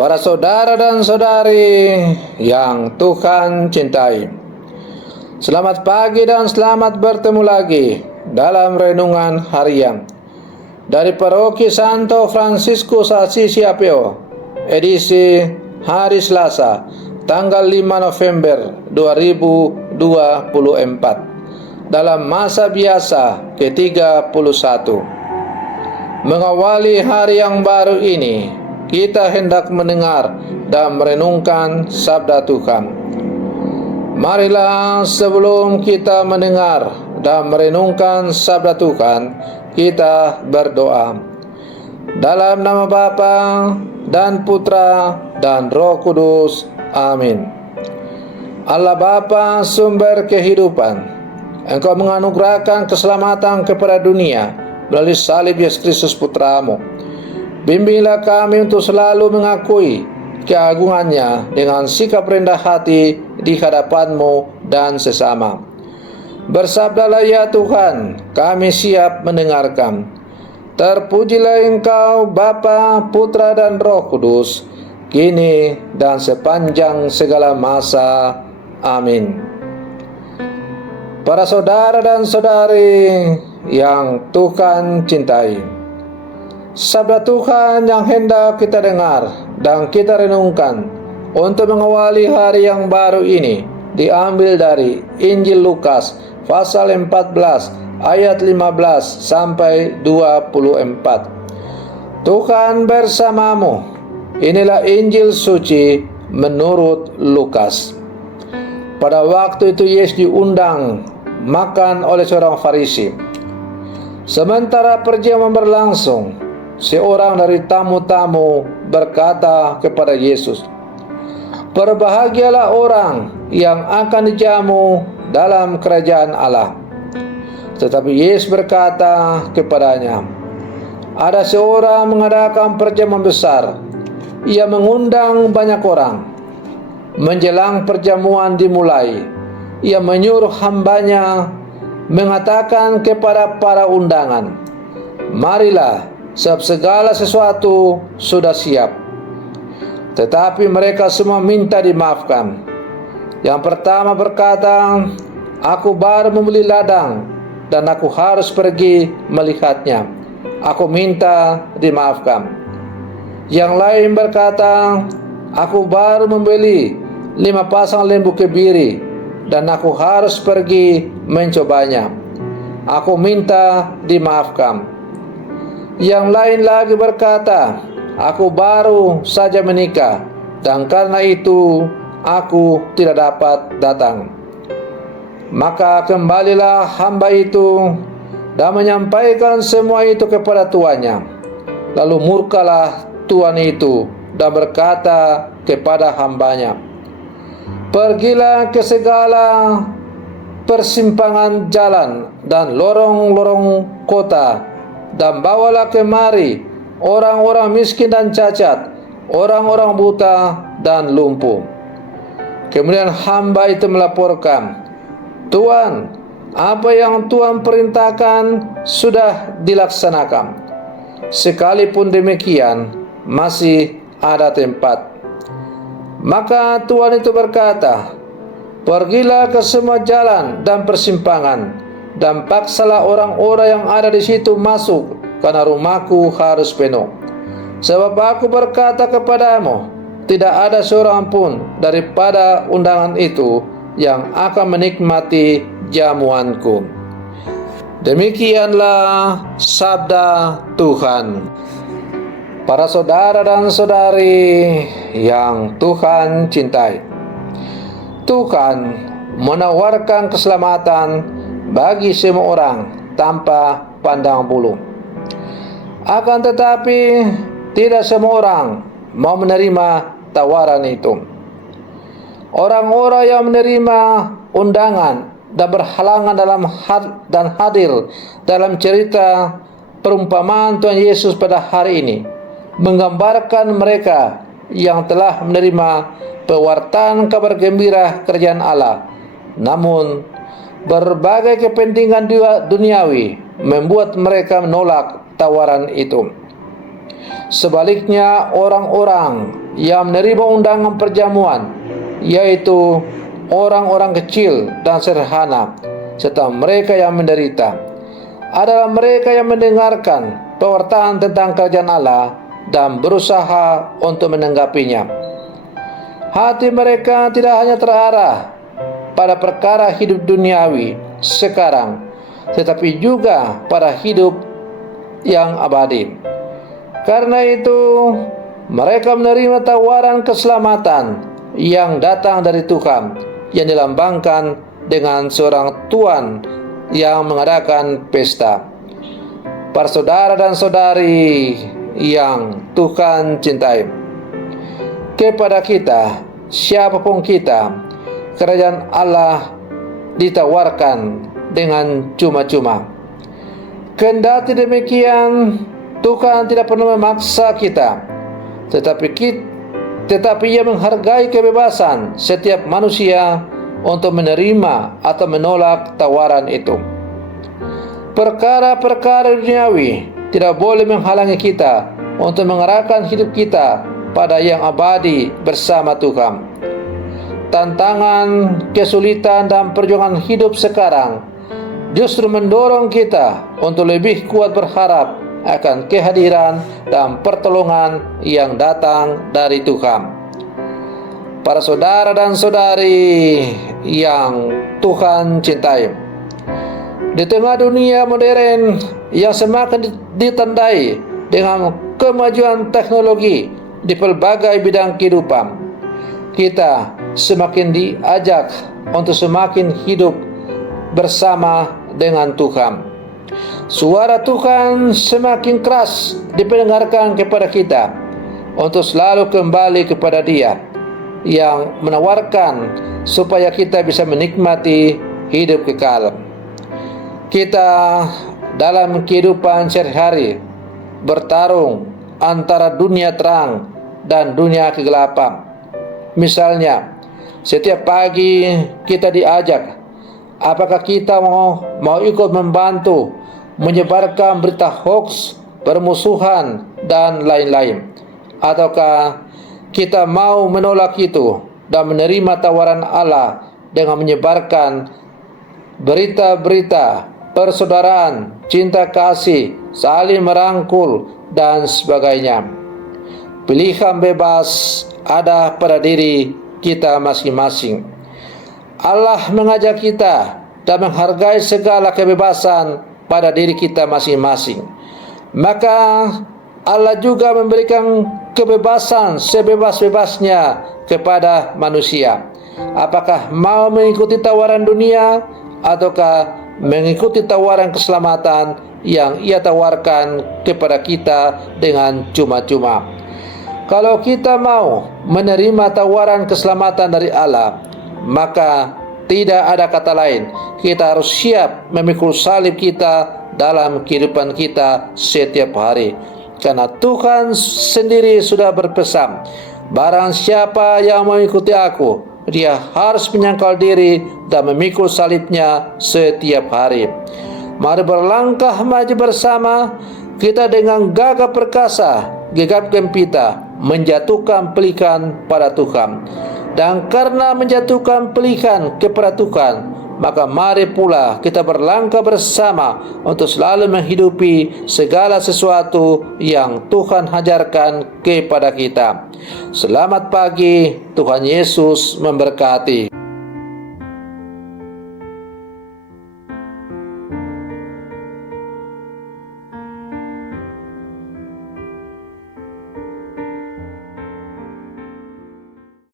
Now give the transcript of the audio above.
Para saudara dan saudari yang Tuhan cintai, selamat pagi dan selamat bertemu lagi dalam renungan harian dari Paroki Santo Fransiskus Assisi Apio, edisi hari Selasa, tanggal 5 November 2024, dalam masa biasa ke-31. Mengawali hari yang baru ini, kita hendak mendengar dan merenungkan sabda Tuhan. Marilah sebelum kita mendengar dan merenungkan sabda Tuhan, kita berdoa. Dalam nama Bapa dan Putra dan Roh Kudus. Amin. Allah Bapa, sumber kehidupan, Engkau menganugerahkan keselamatan kepada dunia melalui salib Yesus Kristus Putramu. Bimbinglah kami untuk selalu mengakui keagungannya dengan sikap rendah hati di hadapan-Mu dan sesama. Bersabdalah ya Tuhan, kami siap mendengarkan. Terpujilah Engkau Bapa, Putra dan Roh Kudus, kini dan sepanjang segala masa. Amin. Para saudara dan saudari yang Tuhan cintai, sabda Tuhan yang hendak kita dengar dan kita renungkan untuk mengawali hari yang baru ini diambil dari Injil Lukas pasal 14 ayat 15 sampai 24. Tuhan bersamamu. Inilah Injil suci menurut Lukas. Pada waktu itu Yesus diundang makan oleh seorang Farisi. Sementara perjamuan berlangsung, seorang dari tamu-tamu berkata kepada Yesus, "Berbahagialah orang yang akan dijamu dalam kerajaan Allah." Tetapi Yesus berkata kepadanya, "Ada seorang mengadakan perjamuan besar. Ia mengundang banyak orang. Menjelang perjamuan dimulai, ia menyuruh hambanya mengatakan kepada para undangan, 'Marilah, sebab segala sesuatu sudah siap.' Tetapi mereka semua minta dimaafkan. Yang pertama berkata, 'Aku baru membeli ladang dan aku harus pergi melihatnya. Aku minta dimaafkan.' Yang lain berkata, 'Aku baru membeli 5 pasang lembu kebiri dan aku harus pergi mencobanya. Aku minta dimaafkan.' Yang lain lagi berkata, 'Aku baru saja menikah dan karena itu aku tidak dapat datang.' Maka kembalilah hamba itu dan menyampaikan semua itu kepada tuannya. Lalu murkalah tuan itu dan berkata kepada hambanya, 'Pergilah ke segala persimpangan jalan dan lorong-lorong kota dan bawalah kemari orang-orang miskin dan cacat, orang-orang buta dan lumpuh.' Kemudian hamba itu melaporkan, 'Tuan, apa yang Tuan perintahkan sudah dilaksanakan. Sekalipun demikian, masih ada tempat.' Maka Tuan itu berkata, 'Pergilah ke semua jalan dan persimpangan dan paksalah orang-orang yang ada di situ masuk, karena rumahku harus penuh. Sebab aku berkata kepadamu, tidak ada seorang pun daripada undangan itu yang akan menikmati jamuanku.' Demikianlah sabda Tuhan. Para saudara dan saudari yang Tuhan cintai, Tuhan menawarkan keselamatan bagi semua orang tanpa pandang bulu. Akan tetapi tidak semua orang mau menerima tawaran itu. Orang-orang yang menerima undangan dan berhalangan dan hadir dalam cerita perumpamaan Tuhan Yesus pada hari ini menggambarkan mereka yang telah menerima pewartaan kabar gembira kerajaan Allah, namun berbagai kepentingan duniawi membuat mereka menolak tawaran itu. Sebaliknya, orang-orang yang menerima undangan perjamuan, yaitu orang-orang kecil dan sederhana, serta mereka yang menderita, adalah mereka yang mendengarkan pewartaan tentang kerajaan Allah dan berusaha untuk menanggapinya. Hati mereka tidak hanya terarah pada perkara hidup duniawi sekarang, tetapi juga pada hidup yang abadi. Karena itu, mereka menerima tawaran keselamatan yang datang dari Tuhan, yang dilambangkan dengan seorang tuan yang mengadakan pesta. Para saudara dan saudari yang Tuhan cintai, kepada kita, siapapun kita, kerajaan Allah ditawarkan dengan cuma-cuma. Kendati demikian, Tuhan tidak pernah memaksa kita, tetapi Ia menghargai kebebasan setiap manusia untuk menerima atau menolak tawaran itu. Perkara-perkara duniawi tidak boleh menghalangi kita untuk mengarahkan hidup kita pada yang abadi bersama Tuhan. Tantangan, kesulitan, dan perjuangan hidup sekarang justru mendorong kita untuk lebih kuat berharap akan kehadiran dan pertolongan yang datang dari Tuhan. Para saudara dan saudari yang Tuhan cintai, di tengah dunia modern yang semakin ditandai dengan kemajuan teknologi di pelbagai bidang kehidupan, kita semakin diajak untuk semakin hidup bersama dengan Tuhan. Suara Tuhan semakin keras dipendengarkan kepada kita untuk selalu kembali kepada Dia yang menawarkan supaya kita bisa menikmati hidup kekal. Kita dalam kehidupan sehari-hari bertarung antara dunia terang dan dunia kegelapan. Misalnya, setiap pagi kita diajak, apakah kita mau ikut membantu menyebarkan berita hoax, permusuhan, dan lain-lain, ataukah kita mau menolak itu dan menerima tawaran Allah dengan menyebarkan berita-berita persaudaraan, cinta kasih, saling merangkul, dan sebagainya. Pilihan bebas ada pada diri kita masing-masing. Allah mengajak kita dan menghargai segala kebebasan pada diri kita masing-masing. Maka Allah juga memberikan kebebasan sebebas-bebasnya kepada manusia. Apakah mau mengikuti tawaran dunia ataukah mengikuti tawaran keselamatan yang Ia tawarkan kepada kita dengan cuma-cuma? Kalau kita mau menerima tawaran keselamatan dari Allah, maka tidak ada kata lain, kita harus siap memikul salib kita dalam kehidupan kita setiap hari. Karena Tuhan sendiri sudah berpesan, barang siapa yang mengikuti aku, dia harus menyangkal diri dan memikul salibnya setiap hari. Mari berlangkah maju bersama kita dengan gagah perkasa, gegap gempita, menjatuhkan pelikan pada Tuhan. Dan karena menjatuhkan pelikan kepada Tuhan, maka mari pula kita berlangkah bersama untuk selalu menghidupi segala sesuatu yang Tuhan ajarkan kepada kita. Selamat pagi, Tuhan Yesus memberkati.